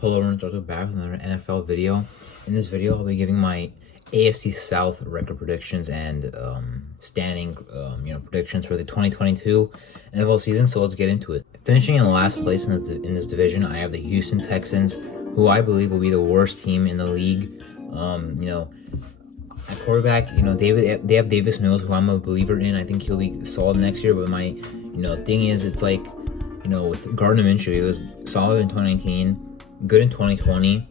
Hello everyone, welcome back with another NFL video. In this video, I'll be giving my AFC South record predictions and standing predictions for the 2022 NFL season. So let's get into it. Finishing in the last place in this division, I have the Houston Texans, who I believe will be the worst team in the league. At quarterback, they have Davis Mills, who I'm a believer in. I think he'll be solid next year. But my thing is, it's like with Gardner Minshew, he was solid in 2019. Good in 2020,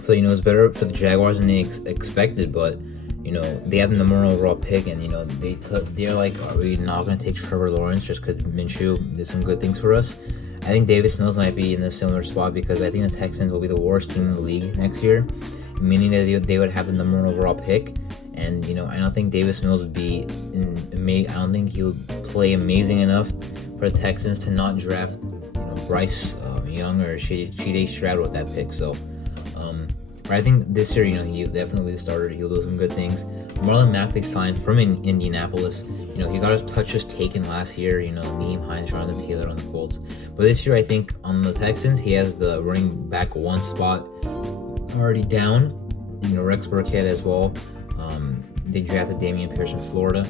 so it's better for the Jaguars than they expected. But they have the number 1 overall pick, and they're like, are we not going to take Trevor Lawrence just because Minshew did some good things for us? I think Davis Mills might be in a similar spot because I think the Texans will be the worst team in the league next year, meaning that they would have the number 1 overall pick. And I don't think Davis Mills would be I don't think he would play amazing enough for the Texans to not draft Bryce Young or Shea Stroud with that pick. So but I think this year he'll definitely be the starter. He'll do some good things. Marlon Mack, they signed from Indianapolis. He got his touches taken last year. Nyheim Hines, Jonathan Taylor on the Colts. But this year, I think on the Texans, he has the running back 1 spot already down. Rex Burkhead as well. They drafted Damian Pierce from Florida.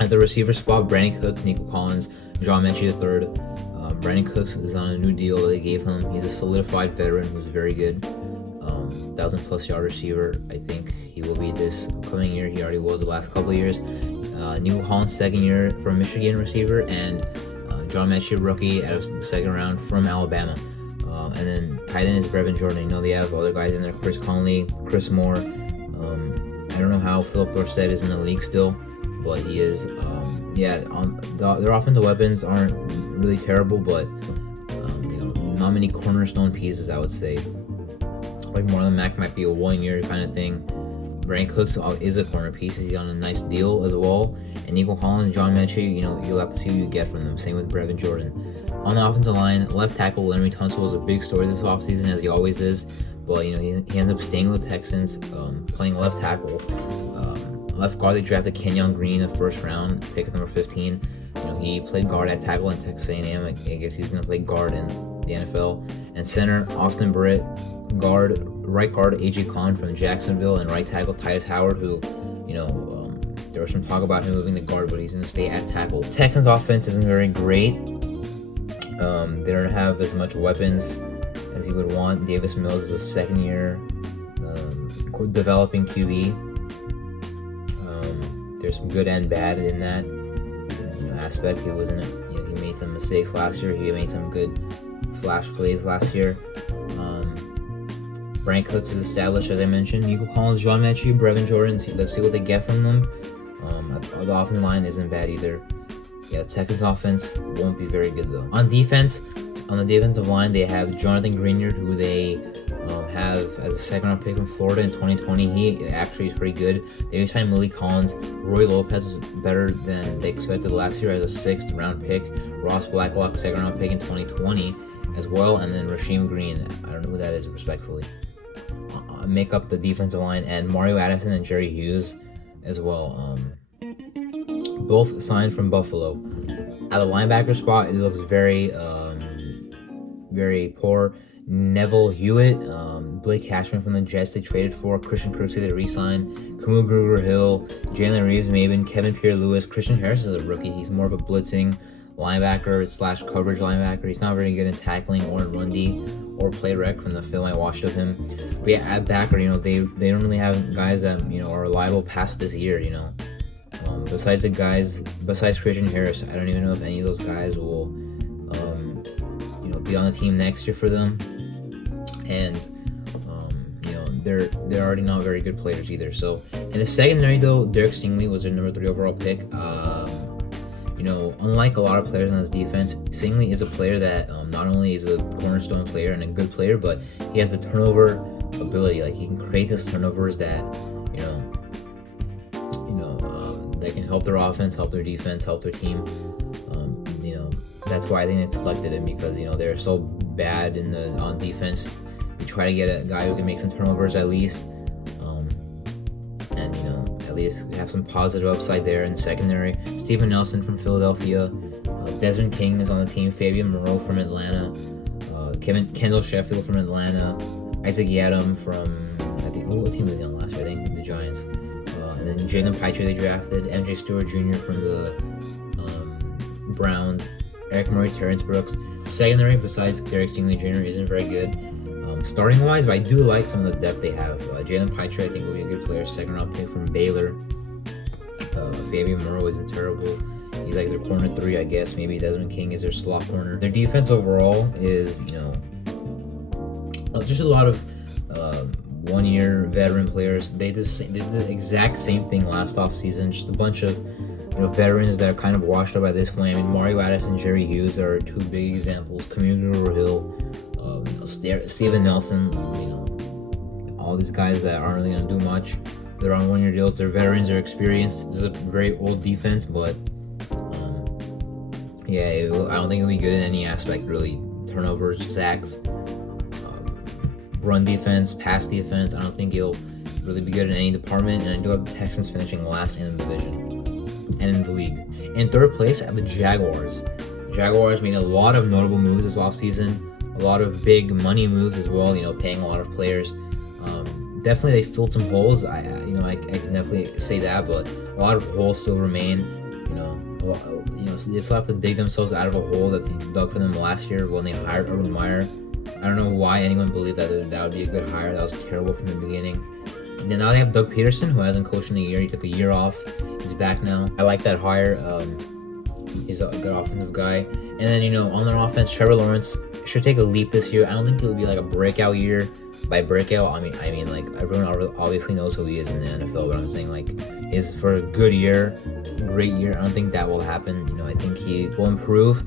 At the receiver spot, Brandon Cooks, Nico Collins, John Mechie III. Brandon Cooks is on a new deal that they gave him. He's a solidified veteran who's very good. 1,000+ yard receiver. I think he will be this upcoming year. He already was the last couple of years. Nico Collins, 2nd year from Michigan receiver, and John Mechie, rookie out of the 2nd round from Alabama. And then tight end is Brevin Jordan. They have other guys in there: Chris Conley, Chris Moore. I don't know how Philip Dorsett is in the league still, but he is. Their offensive weapons aren't really terrible, but not many cornerstone pieces, I would say. Like Marlon Mack might be a 1-year kind of thing. Brandon Cooks is a corner piece. He's on a nice deal as well. And Nico Collins, John Mechie, you'll have to see what you get from them. Same with Brevin Jordan. On the offensive line, left tackle Laremy Tunsil was a big story this offseason, as he always is. But he ends up staying with the Texans, playing left tackle. Left guard, they drafted Kenyon Green in the 1st round, pick at number 15. He played guard at tackle in Texas A&M. I guess he's going to play guard in the NFL. And center, Austin Britt. Right guard, A.J. Khan from Jacksonville. And right tackle, Titus Howard, who, there was some talk about him moving the guard, but he's going to stay at tackle. Texans offense isn't very great. They don't have as much weapons as you would want. Davis Mills is a 2nd year developing QB. There's some good and bad in that aspect. He wasn't. He made some mistakes last year. He made some good flash plays last year. Brandon Cooks is established, as I mentioned. Nico Collins, John Mechie, Brevin Jordan. Let's see what they get from them. The offensive line isn't bad either. Texas offense won't be very good though. On defense, on the defensive line, they have Jonathan Greenard, who they have as a 2nd round pick from Florida in 2020. He actually is pretty good. They signed Malik Collins. Roy Lopez was better than they expected last year as a 6th round pick. Ross Blacklock, 2nd round pick in 2020 as well. And then Rasheem Green, I don't know who that is respectfully, make up the defensive line. And Mario Addison and Jerry Hughes as well. Both signed from Buffalo. At the linebacker spot, it looks very poor. Neville Hewitt, Blake Cashman from the Jets they traded for, Christian Kirksey they re-signed, Kamu Grugier-Hill, Jalen Reeves-Maybin, Kevin Pierre-Louis. Christian Harris is a rookie. He's more of a blitzing linebacker / coverage linebacker. He's not very good in tackling or in run D or play rec from the film I watched of him. But at backer, they don't really have guys that are reliable past this year. Besides Christian Harris, I don't even know if any of those guys will be on the team next year for them. And they're already not very good players either. So in the secondary though, Derek Stingley was their number 3 overall pick. Unlike a lot of players on this defense, Stingley is a player that not only is a cornerstone player and a good player, but he has the turnover ability. Like, he can create those turnovers that that can help their offense, help their defense, help their team. That's why I think they selected him, because they're so bad on defense. You try to get a guy who can make some turnovers at least, and at least have some positive upside there in secondary. Steven Nelson from Philadelphia, Desmond King is on the team, Fabian Moreau from Atlanta, Kendall Sheffield from Atlanta, Isaac Yiadom from, I think, what team was he on last year? I think the Giants. And then Jalen Pitre they drafted, MJ Stewart Jr. from the Browns, Eric Murray, Terrence Brooks. Secondary, besides Derek Stingley Jr., isn't very good. Starting wise, but I do like some of the depth they have. Jalen Pitre, I think, will be a good player. Second round pick from Baylor. Fabian Moreau isn't terrible. He's like their corner 3, I guess. Maybe Desmond King is their slot corner. Their defense overall is, just a lot of 1-year veteran players. They did the exact same thing last offseason. Just a bunch of veterans that are kind of washed up by this point. I mean, Mario Addison, Jerry Hughes are 2 big examples. Community Hill, Steven Nelson, all these guys that aren't really gonna do much. They're on 1-year deals. They're veterans. They're experienced. This is a very old defense, but I don't think it'll be good in any aspect really. Turnovers, sacks, run defense, pass defense. I don't think it'll really be good in any department. And I do have the Texans finishing last in the division and in the league. In third place, I have the Jaguars. Jaguars made a lot of notable moves this offseason. A lot of big money moves as well. Paying a lot of players. Definitely they filled some holes. I can definitely say that, but a lot of holes still remain. So they still have to dig themselves out of a hole that they dug for them last year when they hired Urban Meyer. I don't know why anyone believed that would be a good hire. That was terrible from the beginning. And then now they have Doug Peterson, who hasn't coached in a year. He took a year off. He's back now. I like that hire. He's a good offensive guy. And then on their offense, Trevor Lawrence should take a leap this year. I don't think it'll be like a breakout year. By breakout, I mean like everyone obviously knows who he is in the NFL, but I'm saying like his first good year, great year. I don't think that will happen. I think he will improve.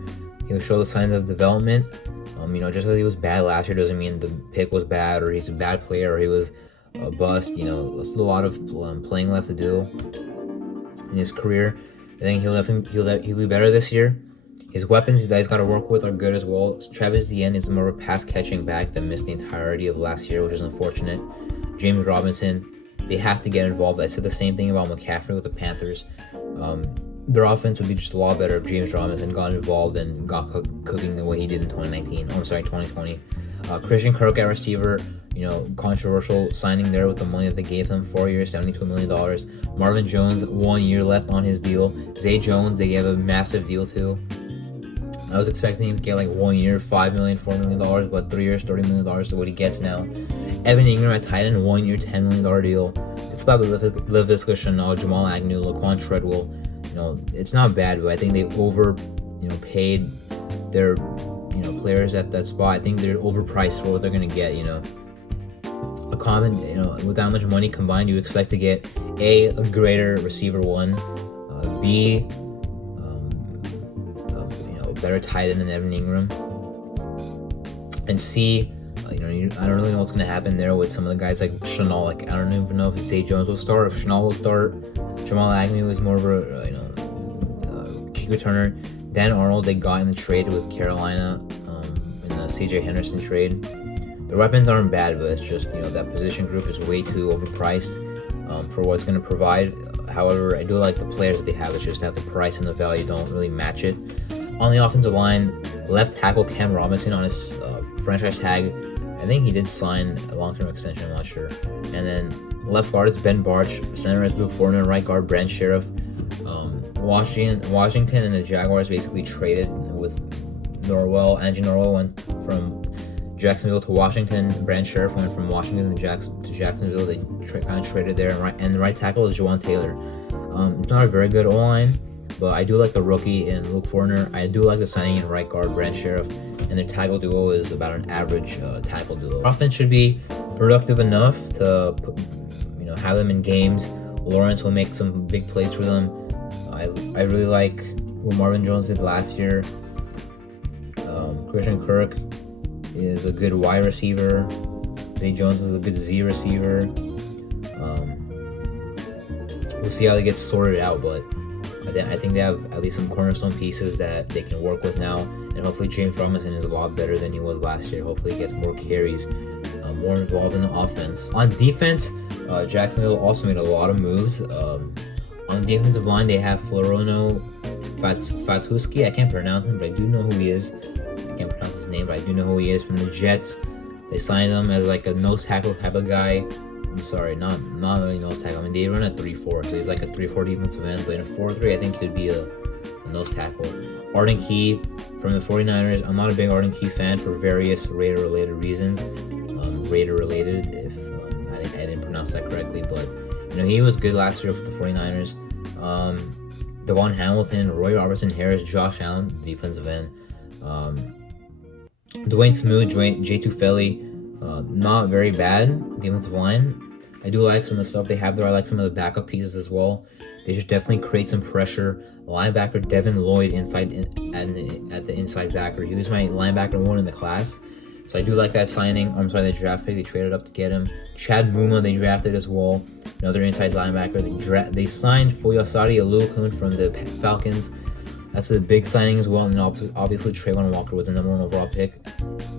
He'll show the signs of development. Just because he was bad last year doesn't mean the pick was bad or he's a bad player or he was a bust. There's still a lot of playing left to do in his career. I think he'll be better this year. His weapons that he's got to work with are good as well. Travis Etienne is more of a pass-catching back that missed the entirety of last year, which is unfortunate. James Robinson, they have to get involved. I said the same thing about McCaffrey with the Panthers. Their offense would be just a lot better if James Robinson got involved and got cooking the way he did in 2020. Christian Kirk at receiver, controversial signing there with the money that they gave him, 4 years, $72 million. Marvin Jones, 1 year left on his deal. Zay Jones, they gave a massive deal to. I was expecting him to get like 1 year, $5 million, $4 million, but 3 years, $30 million is what he gets now. Evan Ingram at tight end, 1 year, $10 million deal. It's about Laviska Shenault, Jamal Agnew, Laquan Treadwell. It's not bad, but I think they paid their players at that spot. I think they're overpriced for what they're gonna get. A common, with that much money combined, you expect to get a greater receiver 1, B, better tight end than Evan Ingram, and C, I don't really know what's going to happen there with some of the guys like Shenault. Like, I don't even know if Zay Jones will start, if Shenault will start. Jamal Agnew is more of a kick returner. Dan Arnold they got in the trade with Carolina in the CJ Henderson trade. The weapons aren't bad, but it's just that position group is way too overpriced for what it's going to provide. However, I do like the players that they have. It's just that the price and the value don't really match it. On the offensive line, left tackle Cam Robinson on his franchise tag. I think he did sign a long-term extension, I'm not sure. And then left guard is Ben Barch, center is Luke Fortner, right guard Brent Sheriff. Washington and the Jaguars basically traded with Norwell. Angie Norwell went from Jacksonville to Washington. Brent Sheriff went from Washington to Jacksonville. They kind of traded there. And the right tackle is Juwan Taylor. It's not a very good O-line, but I do like the rookie in Luke Fortner. I do like the signing in right guard Brent Sheriff, and their tackle duo is about an average tackle duo. Offense should be productive enough to have them in games. Lawrence will make some big plays for them. I really like what Marvin Jones did last year. Christian Kirk is a good wide receiver. Zay Jones is a good Z receiver. We'll see how they get sorted out, but I think they have at least some cornerstone pieces that they can work with now, and hopefully James Robinson is a lot better than he was last year. Hopefully he gets more carries, more involved in the offense. On defense, Jacksonville also made a lot of moves. On the defensive line, they have Floriano Fatuski. I can't pronounce him, but I do know who he is. I can't pronounce his name, but I do know who he is from the Jets. They signed him as like a nose tackle type of guy. I'm sorry, not really nose tackle. I mean, they run a 3-4, so he's like a 3-4 defensive end. But in a 4-3, I think he'd be a nose tackle. Arden Key from the 49ers. I'm not a big Arden Key fan for various Raider-related reasons. Raider-related, if I didn't pronounce that correctly, but he was good last year for the 49ers. Devon Hamilton, Roy Robertson Harris, Josh Allen, defensive end. Dwayne Smoot, J. Tufeli, not very bad defensive line. I do like some of the stuff they have there. I like some of the backup pieces as well. They should definitely create some pressure. Linebacker Devin Lloyd at the inside backer. He was my linebacker 1 in the class. So I do like that signing. I'm sorry, the draft pick. They traded up to get him. Chad Muma, they drafted as well. Another inside linebacker. They signed Foyosari Aluakun from the Falcons. That's a big signing as well. And obviously, Trayvon Walker was the number 1 overall pick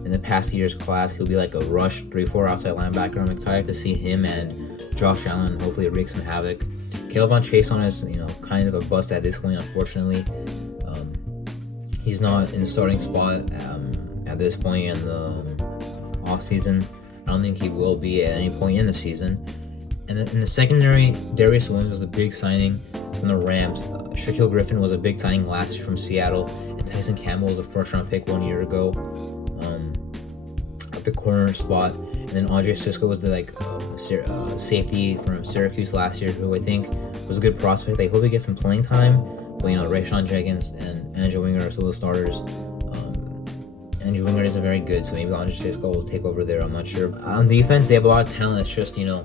in the past year's class. He'll be like a rush 3-4 outside linebacker. I'm excited to see him and Josh Allen hopefully wreak some havoc. Kayvon Chason is, kind of a bust at this point, unfortunately. He's not in the starting spot at this point in the offseason. I don't think he will be at any point in the season. And in the secondary, Darius Williams was a big signing from the Rams. Shaquille Griffin was a big signing last year from Seattle. And Tyson Campbell was a first-round pick 1 year ago at the corner spot. And then Andre Sisco was the safety from Syracuse last year, who I think was a good prospect. I hope he gets some playing time. But Rayshawn Jenkins and Andrew Winger are still the starters. Andrew Winger isn't very good, so maybe Andre Sisco will take over there. I'm not sure. On defense, they have a lot of talent. It's just a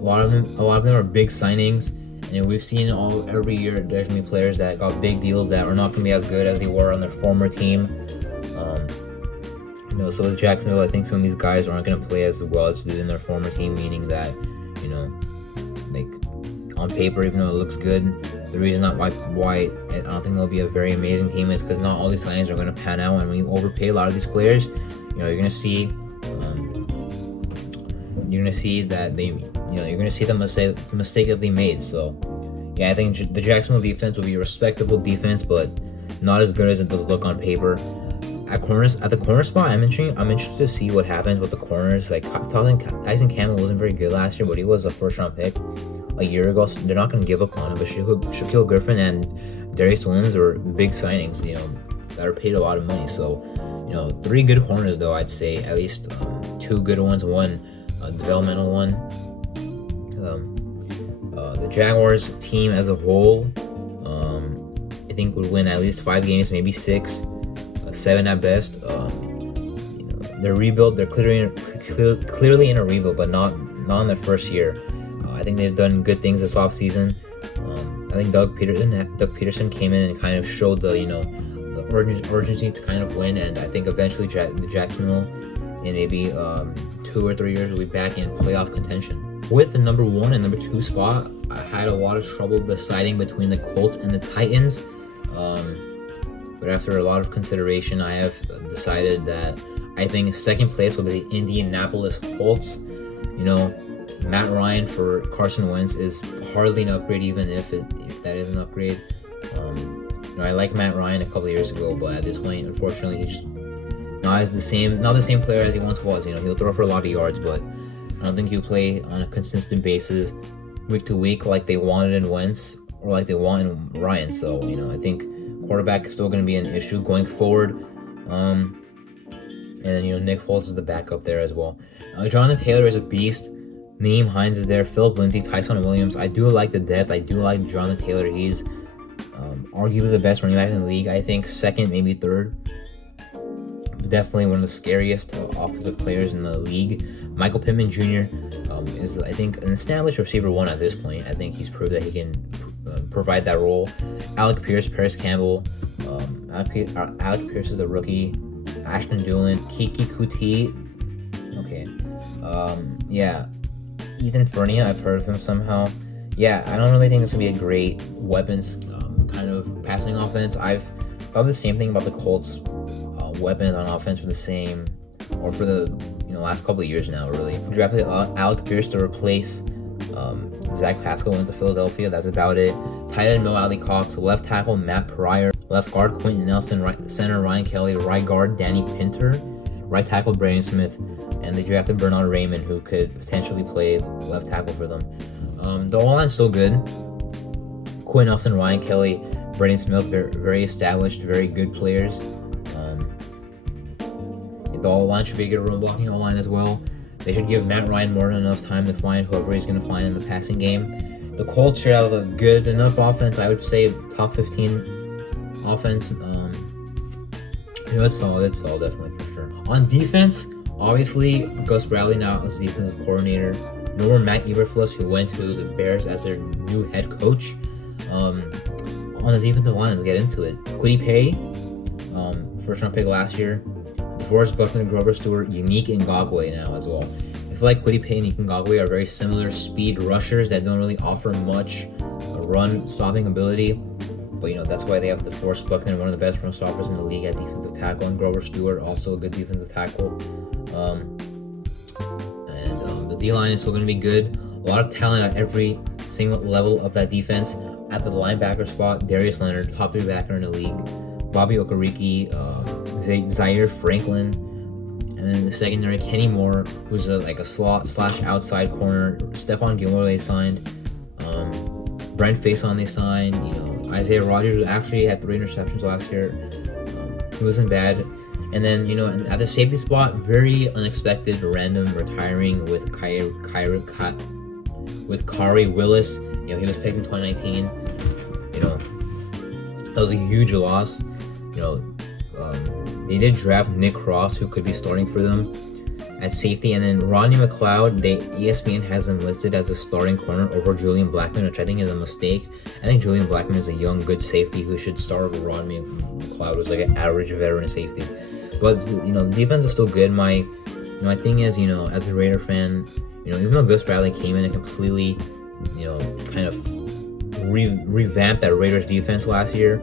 lot of them are big signings. And we've seen every year there's gonna be players that got big deals that are not gonna be as good as they were on their former team. So with Jacksonville, I think some of these guys aren't gonna play as well as they did in their former team, meaning that like on paper, even though it looks good, the reason why I don't think they'll be a very amazing team is because not all these signings are gonna pan out, and when you overpay a lot of these players, you're gonna see that they. You're going to see the mistake that they made. So, yeah, I think the Jacksonville defense will be a respectable defense, but not as good as it does look on paper. At the corner spot, I'm interested to see what happens with the corners. Like Tyson Campbell wasn't very good last year, but he was a first-round pick a year ago, so they're not going to give up on him. But Shaquille Griffin and Darius Williams are big signings, that are paid a lot of money. So, 3 good corners, though, I'd say. At least 2 good ones, 1 developmental one. The Jaguars team as a whole, I think would win at least 5 games, maybe 6, 7 at best. They're rebuilt. They're clearly in a rebuild, but not in their first year. I think they've done good things this offseason. I think Doug Peterson came in and kind of showed the urgency to kind of win, and I think eventually Jacksonville in maybe 2 or 3 years will be back in playoff contention. With the number 1 and number 2 spot, I had a lot of trouble deciding between the Colts and the Titans. But after a lot of consideration, I have decided that I think second place will be the Indianapolis Colts. Matt Ryan for Carson Wentz is hardly an upgrade, even if that is an upgrade. I like Matt Ryan a couple of years ago, but at this point, unfortunately, he's just not the same player as he once was. He'll throw for a lot of yards, but I don't think he'll play on a consistent basis week to week like they wanted in Wentz or like they want in Ryan. So, I think quarterback is still going to be an issue going forward. And then, Nick Foles is the backup there as well. Jonathan Taylor is a beast. Nyheim Hines is there. Philip Lindsay, Tyson Williams. I do like the depth. I do like Jonathan Taylor. He's arguably the best running back in the league. I think second, maybe third. Definitely one of the scariest offensive players in the league. Michael Pittman Jr. Is, I think, an established receiver 1 at this point. I think he's proved that he can provide that role. Alec Pierce, Paris Campbell. Alec Pierce is a rookie. Ashton Dulin, Kiki Kuti. Okay. Ethan Fernia, I've heard of him somehow. Yeah, I don't really think this would be a great weapons kind of passing offense. I've thought the same thing about the Colts weapons on offense for the last couple of years now, really. We drafted Alec Pierce to replace Zach Pascal, went to Philadelphia. That's about it. Tight end Mo Alley Cox, left tackle Matt Pryor, left guard Quentin Nelson, right center Ryan Kelly, right guard Danny Pinter, right tackle Braden Smith, and they drafted Bernard Raymond, who could potentially play left tackle for them. The O-line's still good. Quentin Nelson, Ryan Kelly, Braden Smith, very established, very good players. The O-line should be a good run blocking O-line as well. They should give Matt Ryan more than enough time to find whoever he's going to find in the passing game. The Colts should have a good enough offense. I would say top 15 offense. It's solid definitely for sure. On defense, obviously Gus Bradley now is defensive coordinator. No more Matt Eberflus, who went to the Bears as their new head coach. On the defensive line, let's get into it. Kwity Paye, first round pick last year. DeForest Buckner, Grover Stewart, Unique Ngakoue now as well. I feel like Kwity Paye and Unique Ngakoue are very similar speed rushers that don't really offer much run stopping ability. But that's why they have DeForest Buckner, one of the best run stoppers in the league at defensive tackle, and Grover Stewart, also a good defensive tackle. The D-line is still going to be good. A lot of talent at every single level of that defense. At the linebacker spot, Darius Leonard, top 3 backer in the league. Bobby Okereke, Zaire Franklin, and then the secondary, Kenny Moore, who's like a slot / outside corner. Stephon Gilmore they signed. Brent Faison they signed. Isaiah Rodgers, who actually had 3 interceptions last year. He wasn't bad. And then, at the safety spot, very unexpected, random retiring with Kari Willis. He was picked in 2019. That was a huge loss. They did draft Nick Cross, who could be starting for them at safety, and then Rodney McLeod. ESPN has him listed as a starting corner over Julian Blackman, which I think is a mistake. I think Julian Blackman is a young, good safety who should start over Rodney McLeod, who's like an average veteran safety. But the defense is still good. My thing is, as a Raider fan, even though Gus Bradley came in and completely, kind of revamped that Raiders defense last year,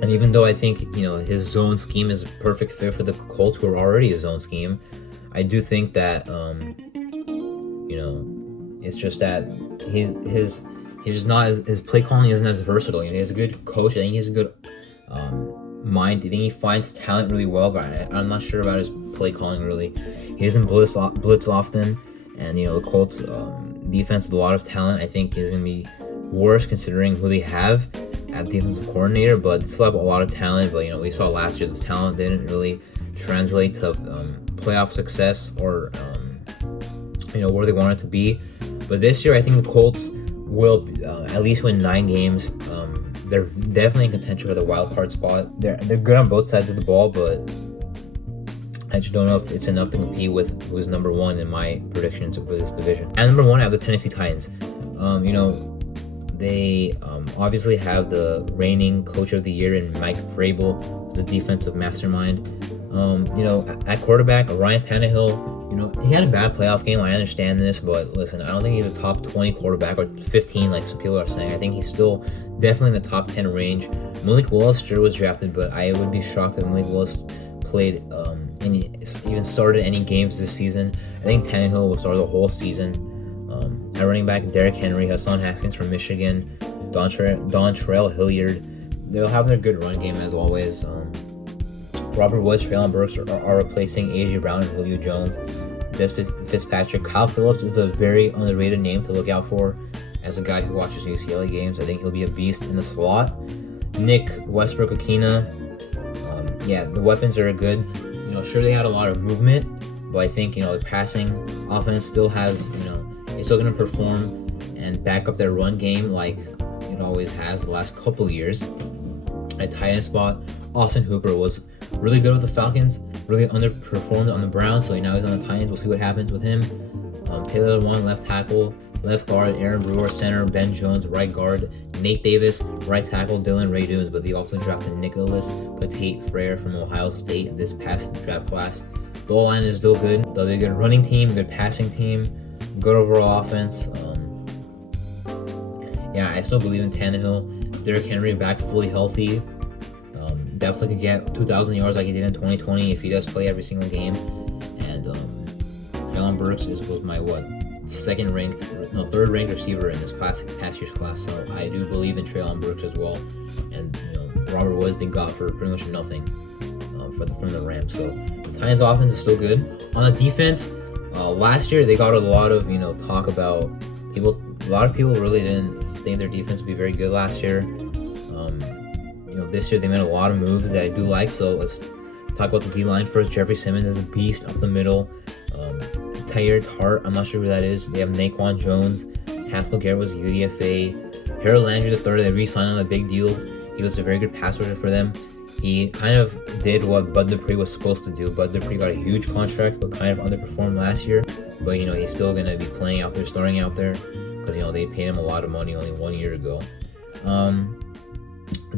and even though I think, his zone scheme is a perfect fit for the Colts, who are already a zone scheme, I do think that, it's just that his play calling isn't as versatile. He has a good coach. I think he's a good mind. I think he finds talent really well, but I'm not sure about his play calling really. He doesn't blitz often, and the Colts defense with a lot of talent, I think, is going to be worse considering who they have at defensive coordinator, but they still have a lot of talent. But we saw last year the talent didn't really translate to playoff success or where they want it to be. But this year I think the Colts will at least win 9 games. They're definitely in contention for the wild card spot. They're good on both sides of the ball, but I just don't know if it's enough to compete with who's number 1 in my predictions for this division. And number 1, I have the Tennessee Titans. They obviously have the reigning coach of the year in Mike Vrabel, who's a defensive mastermind. At quarterback, Ryan Tannehill, he had a bad playoff game. I understand this, but listen, I don't think he's a top 20 quarterback or 15 like some people are saying. I think he's still definitely in the top 10 range. Malik Willis sure was drafted, but I would be shocked if Malik Willis played even started any games this season. I think Tannehill will start the whole season. At running back, Derrick Henry, Hassan Haskins from Michigan, Dontrell Hilliard. They'll have their good run game as always. Robert Woods, Treylon Burks are replacing A.J. Brown and Julio Jones. Des Fitzpatrick. Kyle Phillips is a very underrated name to look out for as a guy who watches UCLA games. I think he'll be a beast in the slot. Nick Westbrook-Akina. The weapons are good. Sure they had a lot of movement, but I think, the passing offense still has, it's still going to perform and back up their run game like it always has the last couple years. At tight end spot, Austin Hooper was really good with the Falcons, really underperformed on the Browns, so now he's on the Titans. We'll see what happens with him. Taylor Lewan, left tackle. Left guard, Aaron Brewer. Center, Ben Jones. Right guard, Nate Davis. Right tackle, Dylan Raduns. But they also drafted Nicholas Petit-Frere from Ohio State this past draft class. The O-line is still good. They'll be a good running team, good passing team, good overall offense. I still believe in Tannehill. Derrick Henry back fully healthy. Definitely could get 2,000 yards like he did in 2020 if he does play every single game. And Treylon Burks was my third ranked receiver in this past year's class. So I do believe in Treylon Burks as well, and Robert Woods they got for pretty much nothing from the Rams. So the Titans offense is still good. On the defense, last year they got a lot of talk about people. A lot of people really didn't think their defense would be very good last year. This year they made a lot of moves that I do like. So let's talk about the D-line first. Jeffrey Simmons is a beast up the middle. Tyler Tart, I'm not sure who that is. They have Naquan Jones. Haskell Garrett was UDFA. Harold Landry III, they re-signed on a big deal. He was a very good pass rusher for them. He kind of did what Bud Dupree was supposed to do. Bud Dupree got a huge contract, but kind of underperformed last year. But he's still going to be playing out there, starting out there, because they paid him a lot of money only 1 year ago.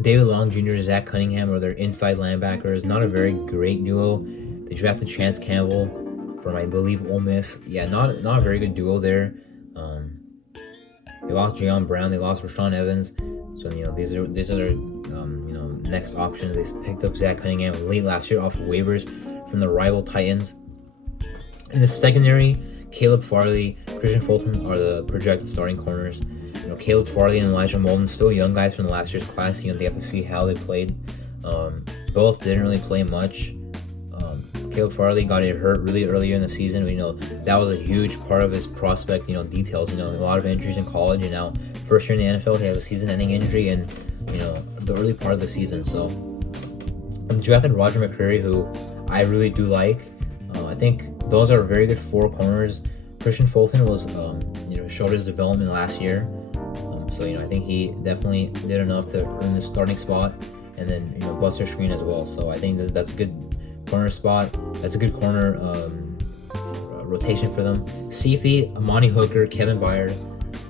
David Long Jr. and Zach Cunningham are their inside linebackers. Not a very great duo. They drafted Chance Campbell from, I believe, Ole Miss. Yeah, not a very good duo there. They lost Jayon Brown. They lost Rashawn Evans. So these are their next options. They picked up Zach Cunningham late last year off of waivers from the rival Titans. In the secondary, Caleb Farley, Christian Fulton are the projected starting corners. Caleb Farley and Elijah Molden, still young guys from the last year's class. They have to see how they played. Both didn't really play much. Caleb Farley got hurt really earlier in the season. That was a huge part of his prospect, details. A lot of injuries in college, and now first year in the NFL, he has a season-ending injury in, the early part of the season. So I drafted Roger McCreary, who I really do like. I think those are very good four corners. Christian Fulton was, showed his development last year. So I think he definitely did enough to earn the starting spot, and then Buster Screen as well. So I think that's a good corner spot. That's a good corner rotation for them. Seafy, Amani Hooker, Kevin Byard.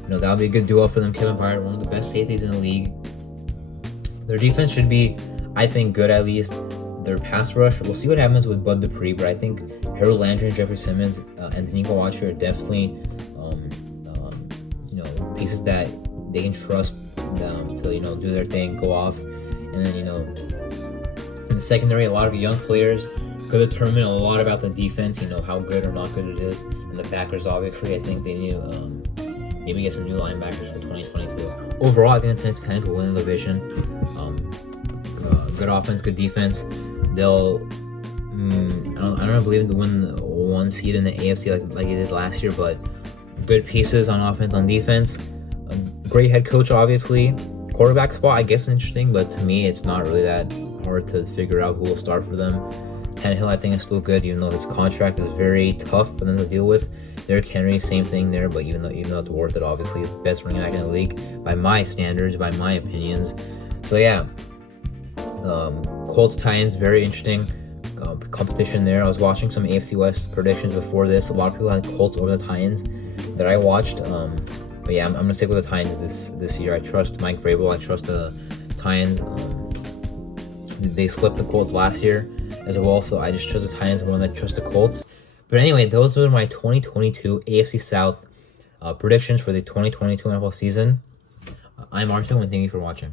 That would be a good duo for them. Kevin Byard, one of the best safeties in the league. Their defense should be, I think, good at least. Their pass rush, we'll see what happens with Bud Dupree, but I think Harold Landry and Jeffrey Simmons and Danico Autry are definitely pieces that they can trust them to do their thing, go off. And then in the secondary, a lot of young players could determine a lot about the defense, how good or not good it is. And the backers, obviously, I think they need maybe get some new linebackers for 2022. Overall, I think the Titans will win the division. Good offense, good defense. They'll I don't believe they'll win the 1 seed in the AFC like they did last year, but good pieces on offense, on defense. A great head coach, obviously. Quarterback spot, I guess, is interesting, but to me, it's not really that hard to figure out who will start for them. Tannehill, I think, is still good, even though his contract is very tough for them to deal with. Derrick Henry, same thing there, but even though it's worth it, obviously, he's the best running back in the league by my standards, by my opinions. So yeah, Colts Titans, very interesting competition there. I was watching some AFC West predictions before this. A lot of people had Colts over the Titans that I watched. But yeah, I'm gonna stick with the Titans this year. I trust Mike Vrabel. I trust the Titans. They slipped the Colts last year as well, so I just trust the Titans more than I trust the Colts. But anyway, those were my 2022 AFC South predictions for the 2022 NFL season. I'm Arthur, and thank you for watching.